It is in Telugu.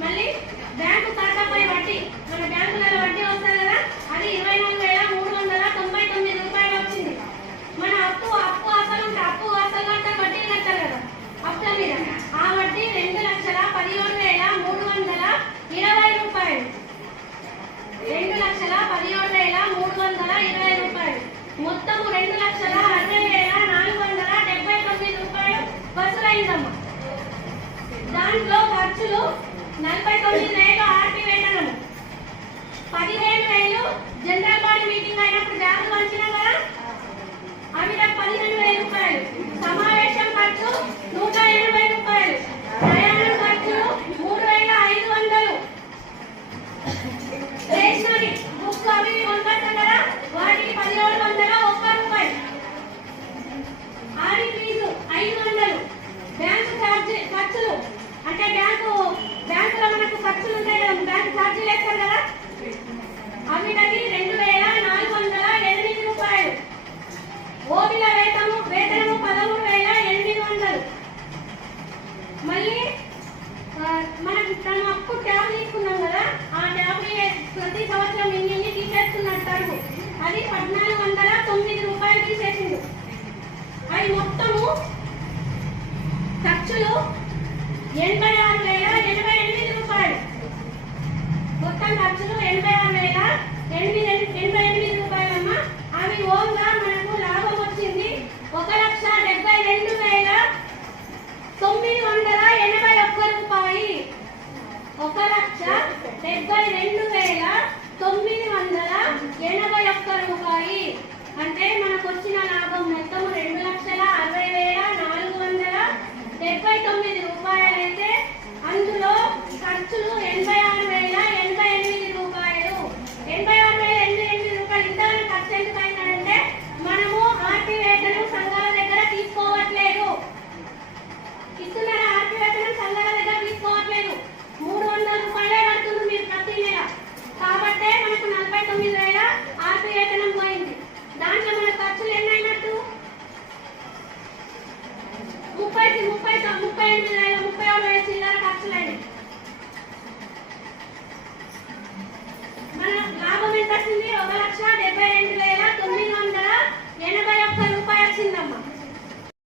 మళ్ళీ బ్యాంకు ఖాతాపై వడ్డీ. మన బ్యాంకులలో వడ్డీ వస్తుంది కదా? అది ఇరవై నాలుగు వేల మూడు వందల తొంభై తొమ్మిది రూపాయలు వచ్చింది. మన అప్పు అప్పు అసలు ఉంటే అప్పు అసలు అంటే వడ్డీ కట్టాలి కదా? అప్పుల మీద. ఆ వడ్డీ రెండు లక్షల పదిహేడు వేల మూడు వందల ఇరవై రూపాయలు. రెండు లక్షల పదిహేడు వేల మూడు వందల ఇరవై రూపాయలు. మొత్తం రెండు లక్షల అరవై వేల నాలుగు వందల డెబ్బై తొమ్మిది రూపాయలు వసూలైందమ్మా. దాంట్లో ఖర్చులు నలభై తొమ్మిది వేలు ఆర్టీ వేతనము. పదిహేను వేలు జనరల్ బాడీ మీటింగ్ అయినప్పుడు బ్యాంకు వంచినాం కదా? అవి నాకు పదిహేను వేల రూపాయలు. సమావేశం ఖర్చు నూట ఎనభై రూపాయలు. ప్రయాణం ఖర్చు మూడు వేల ఐదు వందలు. స్టేషనరీ బుక్స్ అవి ఇవి కదా? వాటికి పదిహేడు వందల ఒక్క రూపాయి ఆడి ఫీజు ఐదు వందలు బ్యాంకు ఛార్జీ ఖర్చులు అంటే బ్యాంకు బ్యాంకులో మనకు ఖర్చులు ఉంటాయి కదా బ్యాంకు ఛార్జీలు వేస్తారు కదా అవిటకి రెండు వేల నాలుగు వందల ఎనిమిది రూపాయలు ఓబిల వేతము వేతనము పదమూడు వేల ఎనిమిది వందలు మళ్ళీ ఆ, మనం తను అప్పు ట్యాబ్ తీసుకున్నాం కదా ఆ ట్యాబ్ ప్రతి సంవత్సరం ఇన్ని ఇన్ని తీసేస్తున్నారు తరుగు అది పద్నాలుగు వందల తొమ్మిది రూపాయలకి తీసేసిండు అవి మొత్తము ఖర్చులు ఎనభై ఆరు వేల ఎనభై ఎనిమిది రూపాయలు. మొత్తం ఖర్చులు ఎనభై ఆరు వేల ఎనిమిది ఎనభై ఎనిమిది రూపాయలమ్మా. అవి ఓన్గా మనకు లాభం వచ్చింది ఒక లక్ష డెబ్బై రెండు వేల తొమ్మిది వందల ఎనభై ఒక్క రూపాయి. ఒక లక్ష డెబ్బై రెండు వేల తొమ్మిది వందల ఎనభై ఒక్క రూపాయి అంటే మనకు వచ్చిన లాభం మొత్తం రెండు లక్షల అరవై వేల నాలుగు వందల డెబ్బై తొమ్మిది రూపాయలైతే అందులో ఖర్చులు ఎనభై ఆరు వేల ఎనభై ఎనిమిది రూపాయలు ఎనభై ఆరు వేల ఎనభై ఎనిమిది రూపాయలు ఇంతవరకు ఖర్చు ఎందుకు అయిందంటే మనము ఆర్టీ రేట్లను సంఘాల దగ్గర తీసుకోవట్లేదు ఇస్తున్నారా ఆర్టీ వేతనం సంఘాల దగ్గర తీసుకోవట్లేదు మూడు వందల రూపాయలే కడుతున్నారు మీరు ప్రతి నెల కాబట్టే మనకు నలభై తొమ్మిది వేల ఆర్టీ వేతనం పోయింది దాంట్లో మన ఖర్చులు ఎన్నైనట్టు? ముప్పై ముప్పై ముప్పై ఎనిమిది వేల ముప్పై ఆరు వేల చిల్లర ఖర్చులైనవి